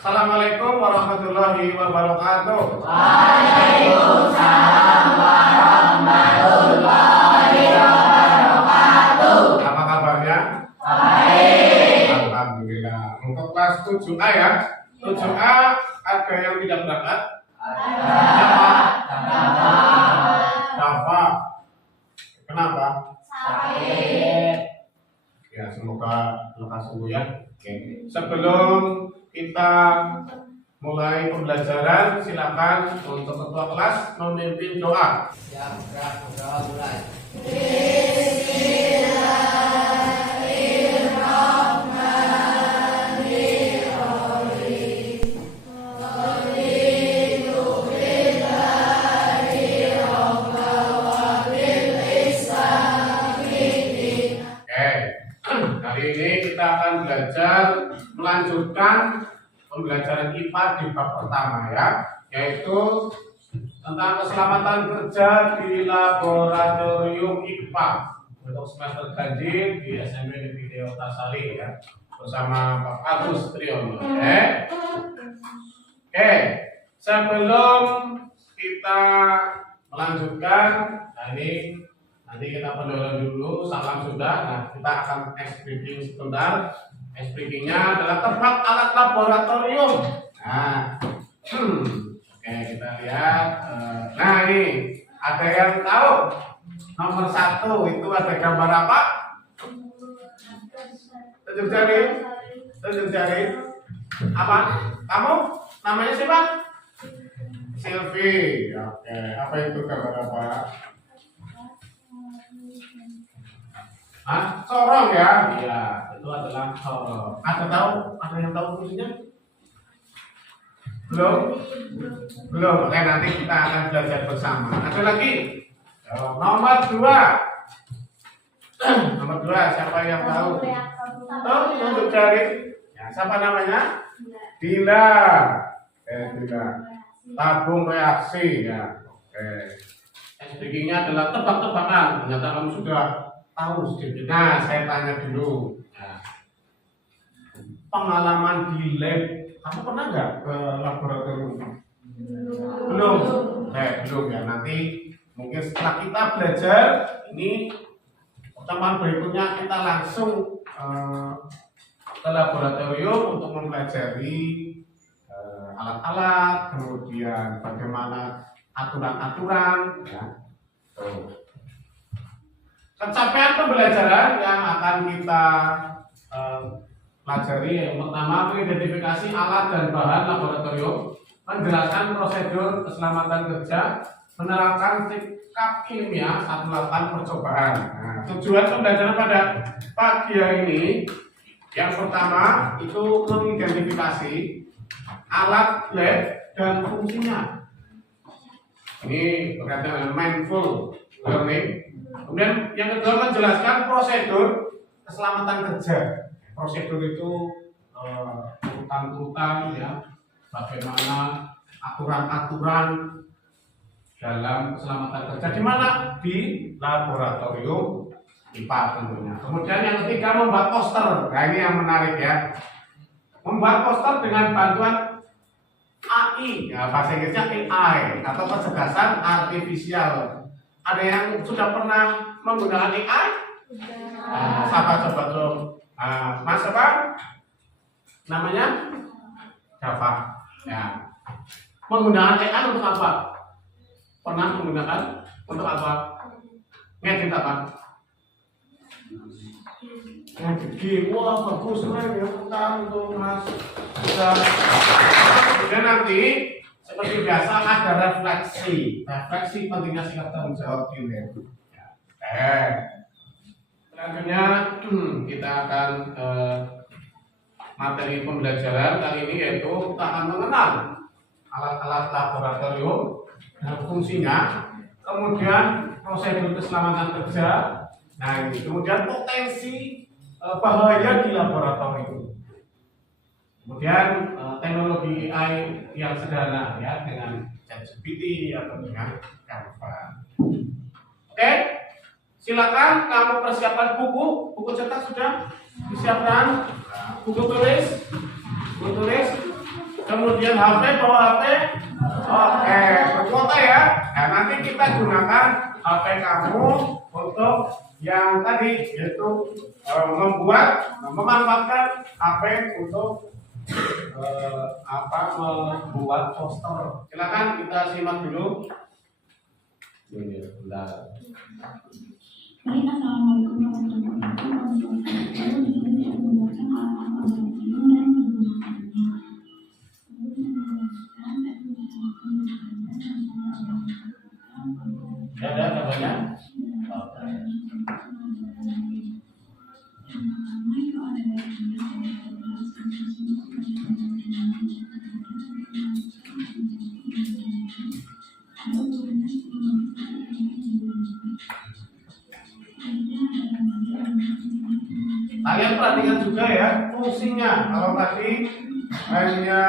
Assalamualaikum warahmatullahi wabarakatuh. Waalaikumsalam warahmatullahi wabarakatuh. Apa kabarnya? Baik. Alhamdulillah. Untuk kelas 7A ya. 7A ada yang tidak berangkat? Siapa? Dafa. Kenapa? Sakit. Ya, semoga lekas sembuh ya. Oke. Sebelum kita mulai pembelajaran, silakan untuk ketua kelas memimpin doa. Siap, doa mulai. Hari ini kita akan belajar melanjutkan pembelajaran IPA di bab pertama ya, yaitu tentang keselamatan kerja di laboratorium IPA untuk semester ganjil di SMP Negeri Deota Sari ya, bersama Pak Agus Triyono. Oke, sebelum kita melanjutkan, ini nanti kita berdoa dulu, salam sudah. Nah, kita akan ice breaking sebentar. Ice breakingnya adalah tempat alat laboratorium. Nah, oke, kita lihat. Nah, ini ada yang tahu nomor 1 itu ada gambar apa? Tunjuk jari. Tunjuk jari. Apa? Kamu? Namanya siapa? Silvi. Oke, apa itu gambar apa? Sorong ya? Iya, itu adalah sorong. Ada yang tahu fungsinya? Belum? Belum. Oke, nanti kita akan belajar bersama. Ada lagi? Nomor 2. Nomor 2, siapa yang tahu? Tunjuk jari. Ya, siapa namanya? Dila. Dila. Tabung reaksi ya. Oke. Speakingnya adalah tebak-tebakan. Ternyata kamu sudah tahu sedikit. Nah, saya tanya dulu. Nah, pengalaman di lab, kamu pernah nggak ke laboratorium? Belum. Belum ya. Nanti mungkin setelah kita belajar ini pertemuan berikutnya kita langsung ke laboratorium untuk mempelajari alat-alat, kemudian bagaimana aturan-aturan. Ya. Pencapaian pembelajaran yang akan kita pelajari yang pertama mengidentifikasi alat dan bahan laboratorium, menjelaskan prosedur keselamatan kerja, menerapkan sikap ilmiah saat melakukan percobaan. Nah, tujuan pembelajaran pada pagi ini yang pertama itu mengidentifikasi alat lab dan fungsinya. Ini berkaitan dengan mindful learning. Kemudian yang kedua menjelaskan prosedur keselamatan kerja. Prosedur itu urutan-urutan ya, bagaimana aturan-aturan dalam keselamatan kerja di mana? Di laboratorium IPA tentunya. Kemudian yang ketiga membuat poster. Nah, ini yang menarik ya. Membuat poster dengan bantuan AI, ya, bahasa Inggrisnya AI atau kecerdasan artifisial. Ada yang sudah pernah menggunakan AI? Siapa coba dong? Mas apa? Namanya? Dafa. Ya. Menggunakan AI untuk apa? Pernah menggunakan untuk apa? Ngedit apa? Ngedit game. Wah, bagus keren ya. Untuk Mas. Kemudian nanti seperti biasa ada refleksi. Refleksi pentingnya sikap tanggung jawab ini. Selanjutnya kita akan materi pembelajaran kali ini yaitu kita akan mengenal alat-alat laboratorium dan fungsinya, kemudian prosedur keselamatan kerja. Nah, ini kemudian potensi bahaya di laboratorium. Kemudian teknologi AI yang sederhana ya dengan ChatGPT atau dengan Canva. Oke, silakan kamu persiapkan buku cetak sudah disiapkan, buku tulis, Kemudian HP, bawa HP. Oke, berkuota ya. Nah, nanti kita gunakan HP kamu untuk yang tadi, yaitu memanfaatkan HP untuk membuat poster. Silakan kita simak dulu. Ini, bentar. Baik, assalamualaikum warahmatullahi wabarakatuh. Di sini saya membawakan alat-alat laboratorium dan penggunaannya. Sebelum menjelaskan, saya menjelaskan Ada banyak. Kalian perhatikan juga ya fungsinya. Kalau tadi hanya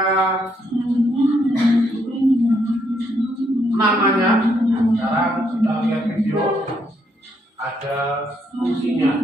namanya, sekarang kita lihat video ada fungsinya.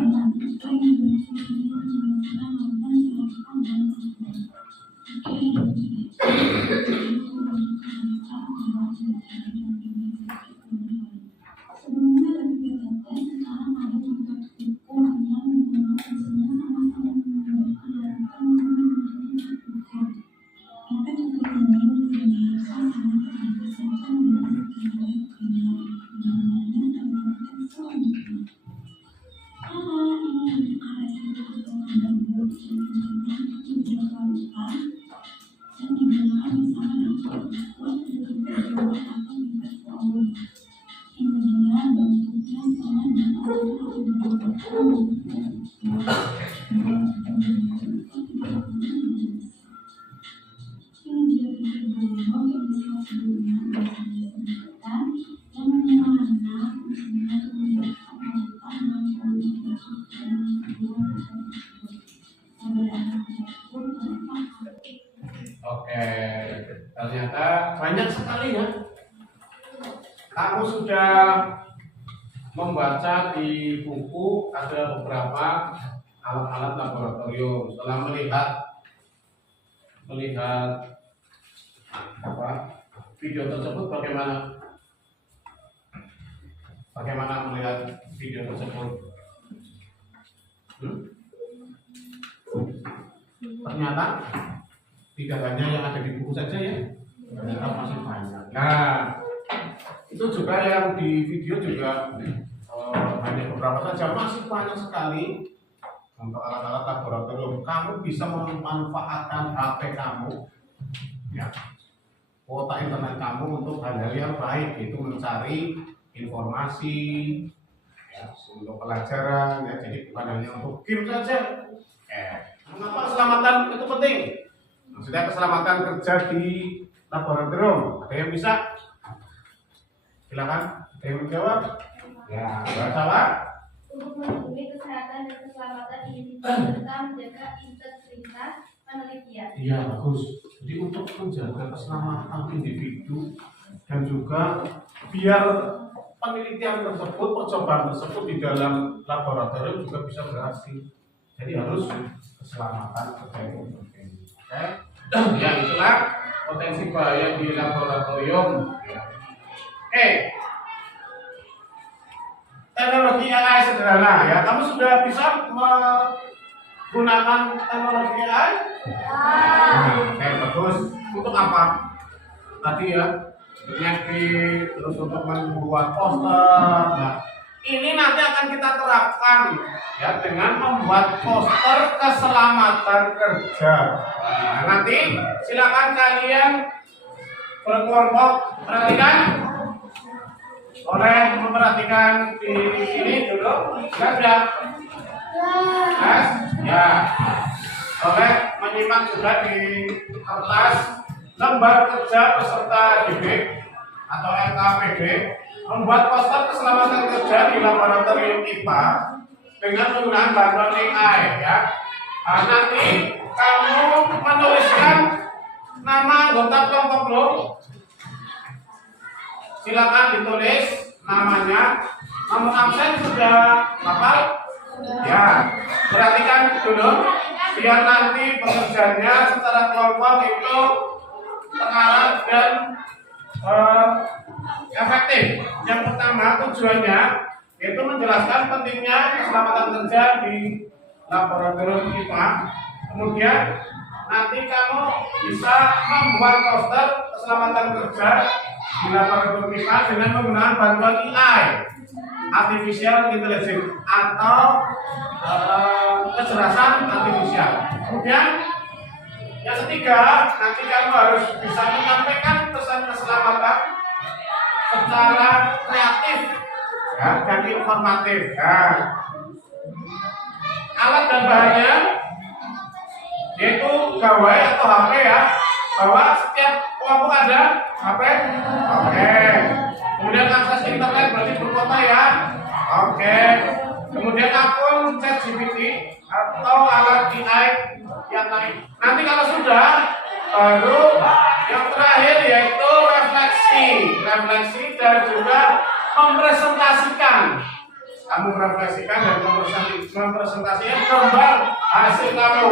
Oke, ternyata banyak sekali ya. Kamu sudah membaca di buku ada beberapa alat-alat laboratorium. Setelah melihat video tersebut, bagaimana melihat video tersebut? Ternyata tidak hanya yang ada di buku saja ya, ternyata masih banyak. Nah, itu juga yang di video juga hanya beberapa saja, masih banyak sekali untuk alat-alat laboratorium. Kamu bisa memanfaatkan HP kamu, ya, kuota internet kamu untuk hal-hal yang baik, yaitu mencari informasi, ya, untuk pelajaran, ya, jadi bukan hanya untuk game saja. Mengapa keselamatan itu penting? Maksudnya keselamatan kerja di laboratorium. Ada yang bisa? Silakan, ada yang menjawab? Ya, salah. Untuk melindungi kesehatan dan keselamatan individu serta menjaga integritas penelitian. Iya, bagus. Jadi untuk menjaga keselamatan individu dan juga biar penelitian tersebut, percobaan tersebut di dalam laboratorium juga bisa berhasil. Jadi harus keselamatan kerja itu penting. Oke? Ya, itulah potensi bahaya di laboratorium. Ya. Oke. Teknologi AI sederhana ya. Kamu sudah bisa menggunakan teknologi AI? Oke, bagus. Untuk apa? Tadi ya, terus untuk membuat poster. Nah, ini nanti akan kita terapkan ya dengan membuat poster keselamatan kerja. Nah, nanti silakan kalian berkelompok memperhatikan di sini dulu. Siap? Yes? Ya. Boleh menyimak juga di kertas lembar kerja peserta didik atau LKPD membuat poster keselamatan kerja di laboratorium IPA dengan menggunakan bantuan AI ya. Nah, nanti kamu menuliskan nama anggota kelompok lo. Silakan ditulis namanya. Namun absen sudah hafal? Ya. Perhatikan dulu biar nanti pekerjaannya secara kelompok itu terarah dan efektif. Yang pertama tujuannya yaitu menjelaskan pentingnya keselamatan kerja di laboratorium IPA. Kemudian nanti kamu bisa membuat poster keselamatan kerja di laboratorium IPA dengan menggunakan bantuan AI, artificial intelligence atau kecerdasan artifisial. Kemudian yang ketiga, nanti kamu harus bisa menyampaikan pesan keselamatan secara kreatif ya, dan informatif. Nah, alat dan bahannya yaitu gawai atau HP ya, bahwa setiap kelompok ada HP. Oke. Kemudian akses internet berarti berkuota ya. Oke. Kemudian akun ChatGPT atau alat AI yang lain. Nanti kalau sudah, baru yang terakhir yaitu refleksi dan juga mempresentasikan. Kamu merefleksikan dan mempresentasikan gambar hasil kamu.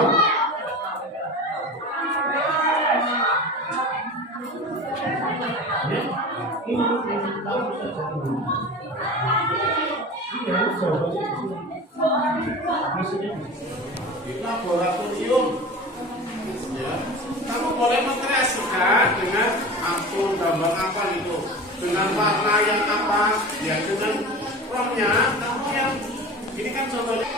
Di laboratorium ya, kamu boleh mengkreasikan dengan akun gambar apa itu, dengan warna yang apa ya, dengan promptnya kamu yang ini kan contohnya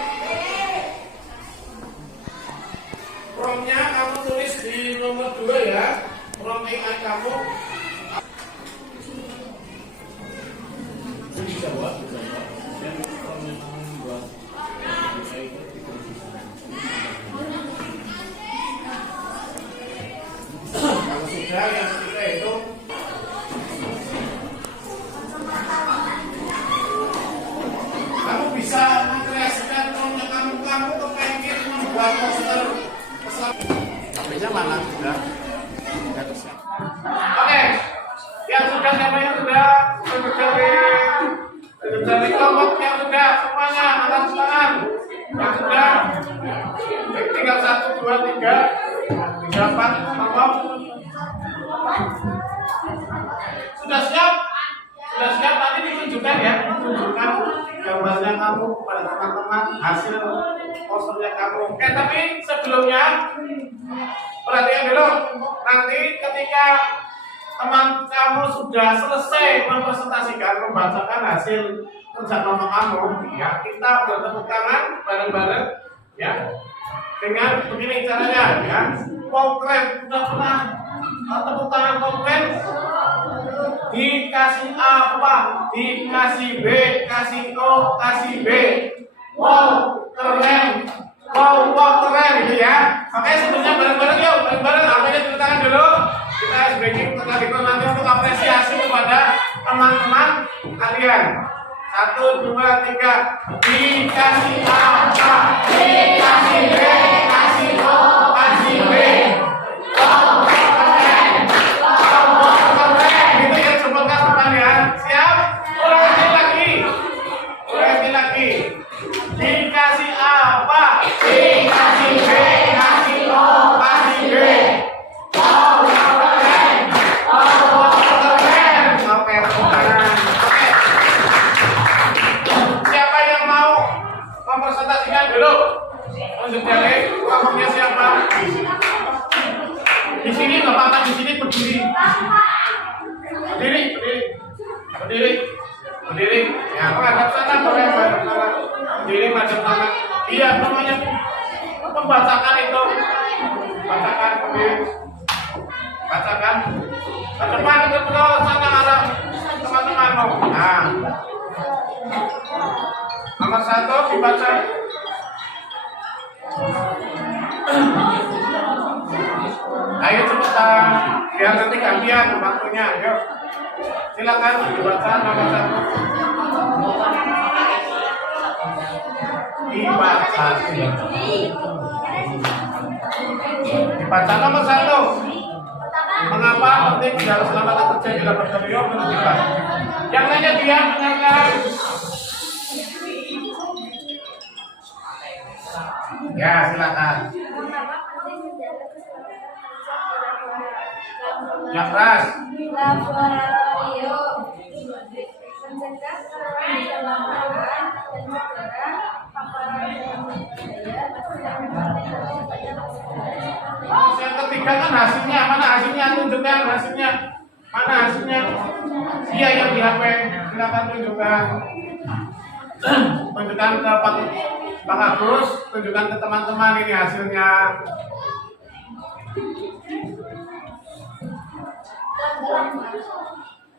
promptnya kamu tulis di nomor 2 ya, prompt AI kamu bisa buat yang promptnya kamu buat kalau sudah yang ketiga itu kamu bisa mengkreasikan promptnya kamu kepengen membuat poster HP-nya mana sudah oke, yang sudah siapa yang sudah dari kelompok yang sudah semuanya angkat tangan, yang sudah tinggal 1, 2, 3, 4 kelompok sudah siap nanti ditunjukkan ya, tunjukkan gambarnya kamu pada teman-teman hasil posternya kamu. Oke, tapi sebelumnya perhatikan dulu, nanti ketika teman kamu sudah selesai mempresentasikan, membacakan hasil kerja kelompok kamu ya, kita bertepuk tangan bareng-bareng ya, dengan begini caranya ya, konkret. Sudah pernah tepuk tangan konkret? Dikasih apa? Dikasih B, kasih O, kasih B. Wow, keren. Wow, keren gitu ya. Oke, sebelumnya bareng-bareng yuk, bareng-bareng. Ambilnya tepuk tangan dulu. Kita breaking tengah itu nanti untuk apresiasi kepada teman-teman kalian. 1, 2, 3. Dikasih apa? Dikasih B, kasih O, kasih B. Wow, keren. Wow, keren. Gitu ya, sebutkan pertanyaan. Siap? Ulangi lagi. Dikasih apa? Dikasih B, kasih O, kasih B. Wow, keren. Wow, keren. Oke, tangan. Oke. Siapa yang mau mempresentasikan dulu? Untuk dari kelompoknya siapa? Di sini nggak apa-apa, di sini berdiri. Berdiri. Ya, menghadap sana, boleh menghadap sana. Berdiri, menghadap sana. Iya, namanya membacakan itu. Bacakan, berdiri. Bacakan. Ke depan, ke terus, sana arah teman-temanmu. Nah. Nomor 1 dibaca. Ayo cepetan, biar nanti gantian waktunya. Ayo, silakan dibaca nomor 1. Dibaca nomor 1. Mengapa penting dalam keselamatan kerja di laboratorium menurut kita? Yang lainnya dia mendengarkan. Ya, silakan. Mengapa penting menjaga keselamatan kerja di laboratorium Yang keras. Laboratorium mencegah penyalahgunaan dan mencegah paparan budaya Yang ketiga kan hasilnya, mana hasilnya? Tunjukkan hasilnya. Mana hasilnya? Iya yang di HP, silakan tunjukkan. Tunjukkan ke Pak Agus, tunjukkan ke teman-teman ini hasilnya.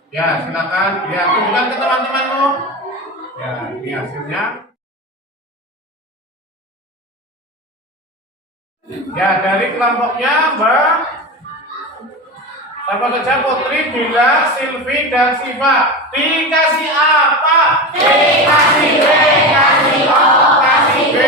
Ya silakan, ya tunjukkan ke teman-temanmu. Ya ini hasilnya. Ya dari kelompoknya Mbak siapa saja Putri, Bila, Silvi, dan Siva. Dikasih apa? Dikasih B, kasih O, kasih B.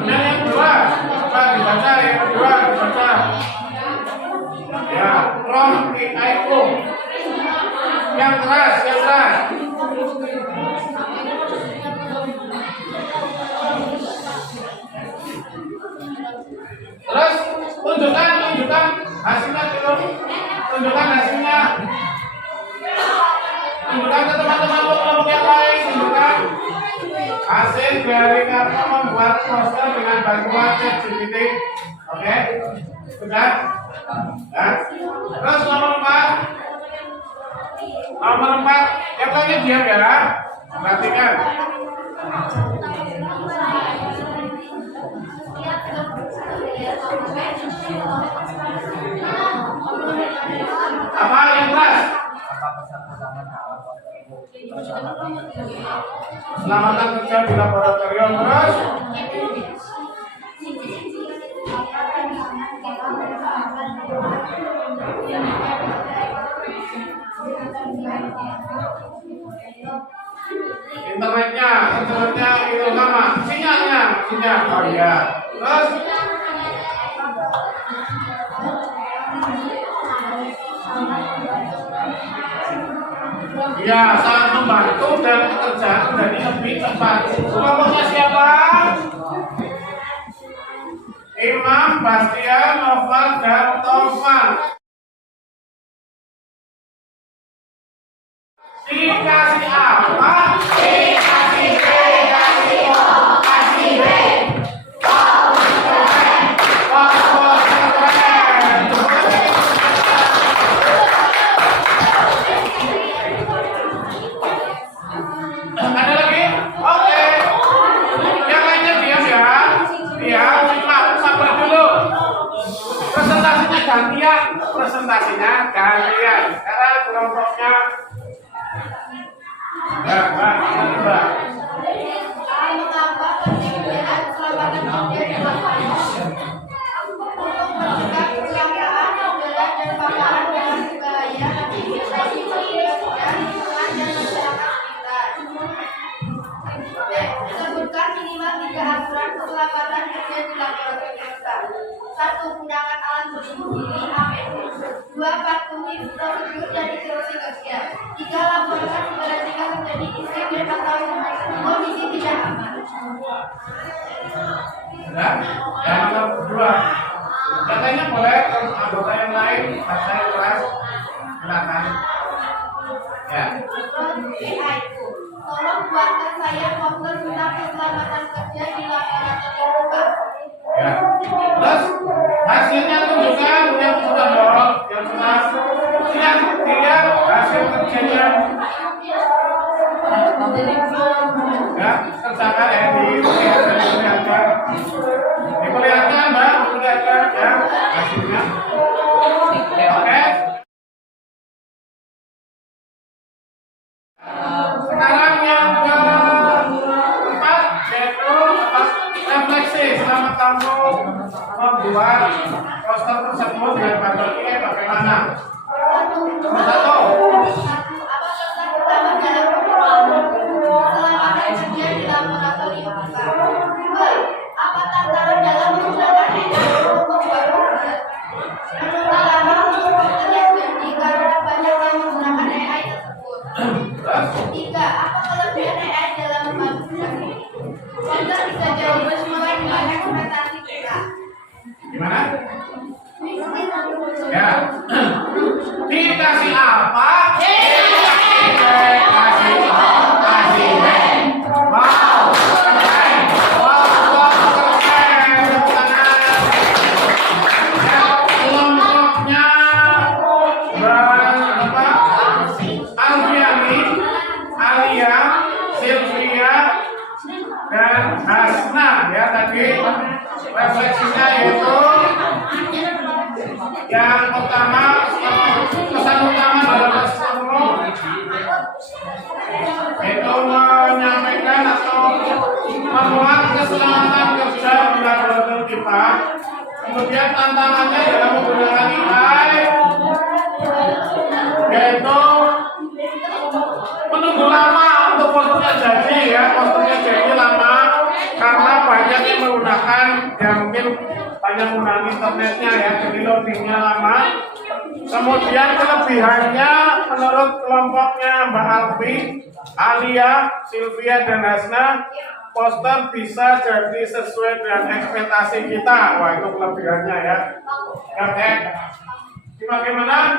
Yang kedua, coba dibaca yang kedua dibaca. Ya, from Aiku. Yang keras, yang keras. Terus tunjukkan hasilnya dulu. Tunjukkan hasilnya. Tunjukkan ke teman-teman kelompok yang lain. Tunjukkan hasil dari karena membuat poster dengan bantuan ChatGPT. Oke, sudah. Ya. Terus nomor 4. Nomor 4. Yang lainnya diam ya. Perhatikan. Apa yang keras? Selamatan kerja di laboratorium. Terus internetnya itu sama sinyalnya. Oh iya. Terus ya sangat membantu dan pekerjaan menjadi lebih cepat. Kelompoknya siapa? Imam, Bastian, Noval, dan Tovan. Dikasih apa? Dikasih B, kasih O, kasih B. Ada lagi? Oke. Yang lainnya diam ya. Diam, sabar dulu. Presentasinya gantian. Sekarang kelompoknya Mbak. mengapa pentingnya keselamatan kerja di lapangan untuk mencegah kecelakaan, cedera, dan paparan dengan bahaya aktivitas di lingkungan dan masyarakat sekitar. B. Sebutkan minimal 3 aturan keselamatan kerja di laboratorium kita. 1. Gunakan alat pelindung diri APD. 2. Patuhi prosedur dan instruksi kerja. 3. Laporkan segala jika terjadi insiden atau kondisi tidak aman. Ya, yang nomor 2. Katanya boleh anggota yang lain baca yang keras. Silakan. Ya. Tolong buatkan saya poster tentang keselamatan kerja di laboratorium Pak. Ya. Terus hasilnya tunjukkan yang sudah dorong, yang sudah siap dilihat hasil kerjanya. Ya, kerjakan ya diperlihatkan Mbak, diperlihatkan ya hasilnya. Oke. Sekarang yang keempat yaitu refleksi selama kamu membuat poster tersebut dengan metode bagaimana? Nomor 1. Apa pesan utama dalam keselamatan kerja di laboratorium kita? 2. Apa tantangan dalam menggunakan AI untuk membuat program? Poster bisa jauh mulai ekspektasi kita. Gimana? Ya. Dikasih apa? Kasih wow, keren. Wow, keren. Kelompoknya berapa? Alfiani, Alia, Sylvia, dan Hasna ya tadi refleksinya yaitu yang pertama pesan utama dalam keseluruhan itu menyampaikan atau memuat keselamatan kerja di laboratorium kita. Kemudian tantangannya dalam menggunakan AI yaitu menunggu lama untuk posternya jadi ya, posternya jadi lama karena banyak yang menggunakan yang mungkin banyak menggunakan internetnya ya, jadi loadingnya lama. Kemudian kelebihannya menurut kelompoknya Mbak Alfi, Alia, Sylvia dan Hasna, poster bisa jadi sesuai dengan ekspektasi kita. Wah itu kelebihannya ya. Oke, bagaimana?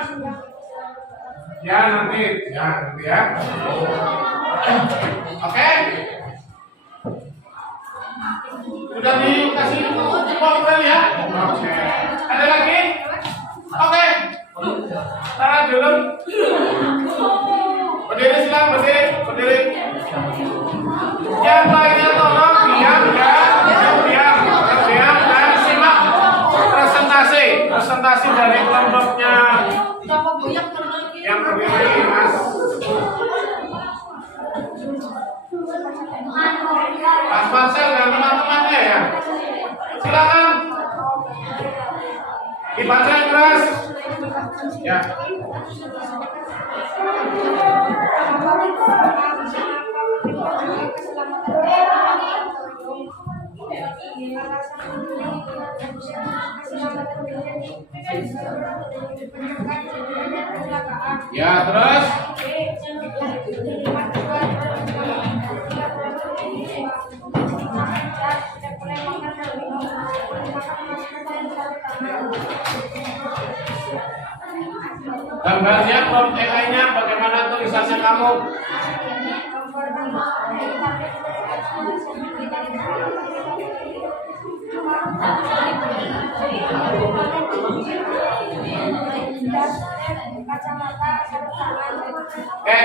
Ya nanti ya. Oke. Sudah dikasih poster ya? Oke. Ada lagi? Oke. Tahan dulu. Berdiri silang, berdiri. Yang lainnya tolong diam dan simak presentasi dari kelompoknya yang berdiri, Mas. Mas Marcel dan teman-temannya ya. Silakan dibaca yang keras. Ya. Ya, terus. Gambarnya, prompt AI-nya, bagaimana tulisannya kamu?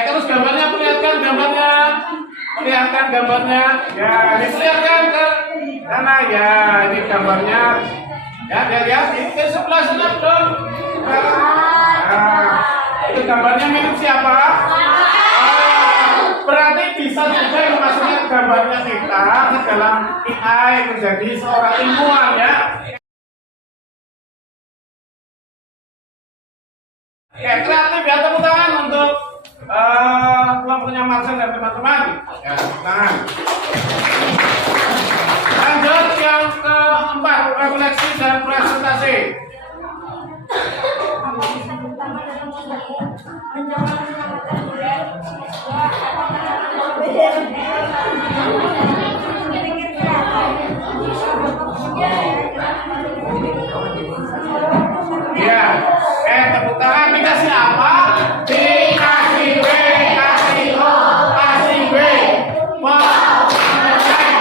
Terus gambarnya, perlihatkan gambarnya. Ya, diperlihatkan ke sana ya, ini gambarnya. Ya, ini sebelah sana belum. Nah, itu gambarnya milik siapa? Berarti bisa juga dimasukkan gambarnya kita ke dalam AI menjadi seorang ilmuwan ya. Oke, kreatif ya, tepuk tangan untuk kelompoknya Marcel dan teman-teman. Ya, tepuk tangan. Lanjut yang keempat, refleksi dan presentasi. Ya, tepuk tangan. Dikasih apa? Dikasih B, kasih O, kasih B. Wow, keren.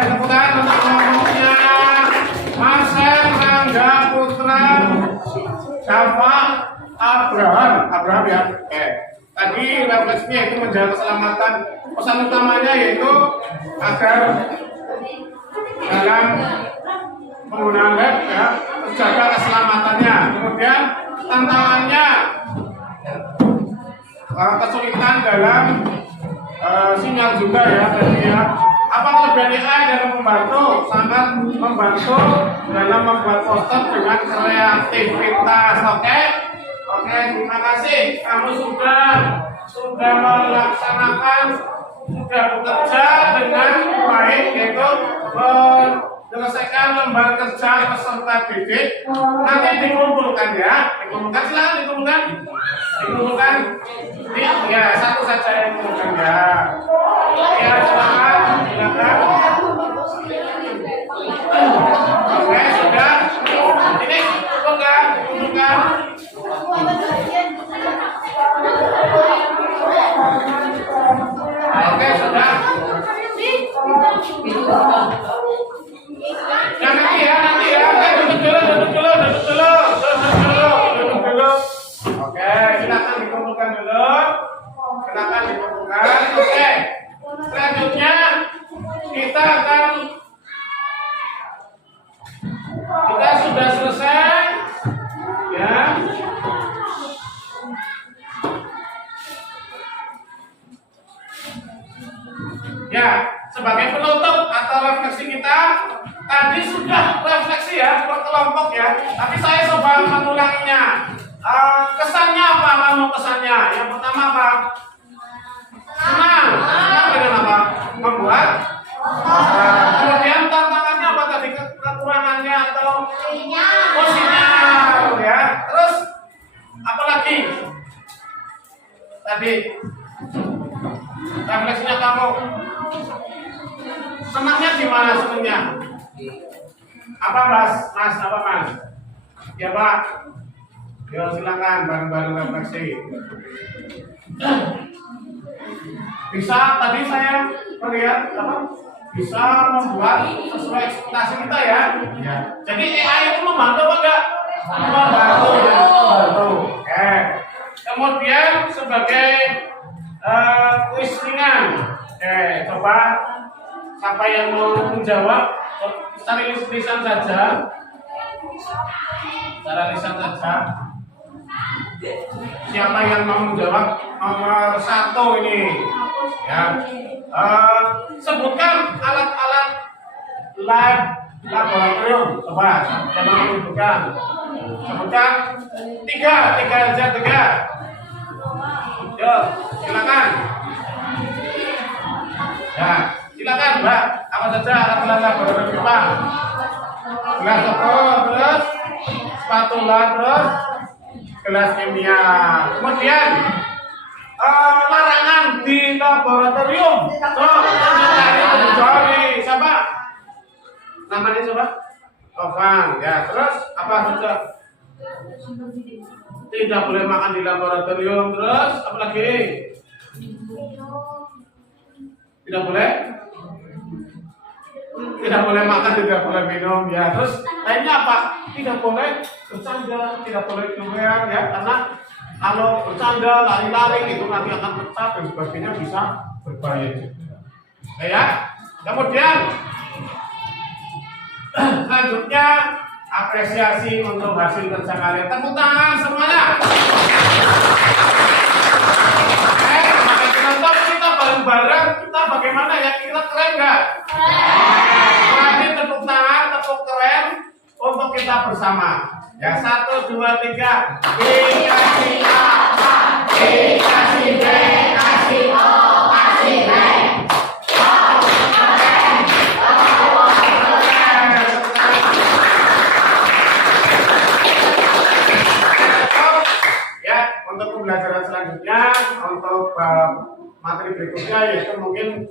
Tepuk tangan untuk kelompoknya Marcel, Angga, Putra, Syafa, Abraham ya. Tadi refleksinya itu menjaga keselamatan. Pesan utamanya yaitu agar dalam penggunaan web ya, terjaga keselamatannya. Kemudian tantangannya kesulitan dalam sinyal juga ya tadi ya. Apa kelebihan AI dalam membantu? Sangat membantu dalam membuat poster dengan kreativitas. Oke, terima kasih. Kamu sudah melaksanakan, sudah bekerja dengan baik, yaitu menyelesaikan lembar kerja peserta didik. Nanti dikumpulkan ya, silakan dikumpulkan. Ya, satu saja yang dikumpulkan ya. Ya. Ya nanti ya. Duduk dulu. Oke, silakan dikumpulkan dulu. Oke. Selanjutnya kita sudah selesai ya. Ya, sebagai penutup atau refleksi kita tadi sudah refleksi ya berkelompok ya. Tapi saya coba mengulanginya. Kesannya apa? Kamu kesannya? Yang pertama apa? Senang. Senang dengan apa? Membuat. Kemudian tantangannya apa tadi? Kekurangannya atau sinyal ya. Terus apa lagi? Tadi refleksinya kamu. Senangnya gimana senangnya? Apa mas? Apa mas? Ya pak. Ya silakan bareng-bareng refleksi. Bisa tadi saya melihat apa? Bisa membuat sesuai ekspektasi kita ya. Ya. Jadi AI itu membantu apa enggak? Membantu ya. Membantu. Oke. Kemudian sebagai kuis ringan. Oke, coba siapa yang mau menjawab secara lisan saja. Secara lisan saja. Siapa yang mau menjawab nomor 1 ini? Ya. Sebutkan alat-alat laboratorium. Coba, siapa yang menyebutkan? Sebutkan 3. Yo, silakan. Ya, silakan Mbak. Apa saja alat-alat laboratorium Pak? Gelas rokok, terus spatula, terus gelas kimia. Kemudian larangan di laboratorium. Siapa? Namanya coba? Tovan. Ya, terus apa saja? Tidak boleh makan di laboratorium. Terus apa lagi? Tidak boleh? Tidak boleh makan, tidak boleh minum. Ya, terus lainnya apa? Tidak boleh bercanda, tidak boleh keluar ya, karena kalau bercanda, lari-lari itu nanti akan pecah dan sebagainya, bisa berbahaya juga. Ya. Kemudian selanjutnya apresiasi untuk hasil kerja kalian. Tepuk tangan semuanya. Sebagai penonton kita bareng-bareng, kita bagaimana ya? Kita keren nggak? Keren. Tepuk tangan, tepuk keren untuk kita bersama. Ya 1, 2, 3. Dikasih apa? Dikasih B, kasih O, kasih B. Ya, untuk pembelajaran selanjutnya, untuk materi berikutnya yaitu mungkin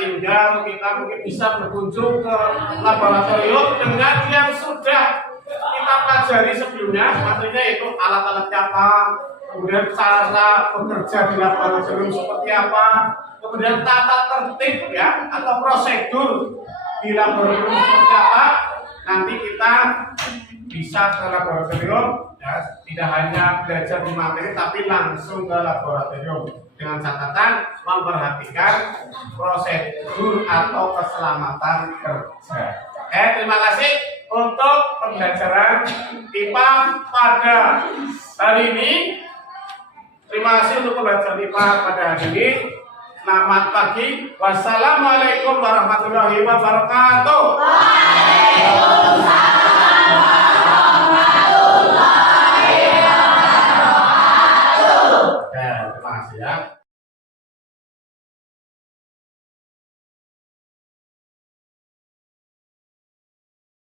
tinggal kita mungkin bisa berkunjung ke laboratorium dengan yang sudah kita pelajari sebelumnya, materinya itu alat-alatnya apa, kemudian cara bekerja di laboratorium seperti apa, kemudian tata tertib ya atau prosedur di laboratorium seperti apa. Nanti kita bisa ke laboratorium ya, tidak hanya belajar di materi tapi langsung ke laboratorium dengan catatan memperhatikan prosedur atau keselamatan kerja. Terima kasih untuk pembelajaran IPA pada hari ini. Terima kasih untuk pembelajaran IPA pada hari ini. Selamat pagi. Wassalamualaikum warahmatullahi wabarakatuh. Waalaikumsalam warahmatullahi wabarakatuh. Terima kasih ya.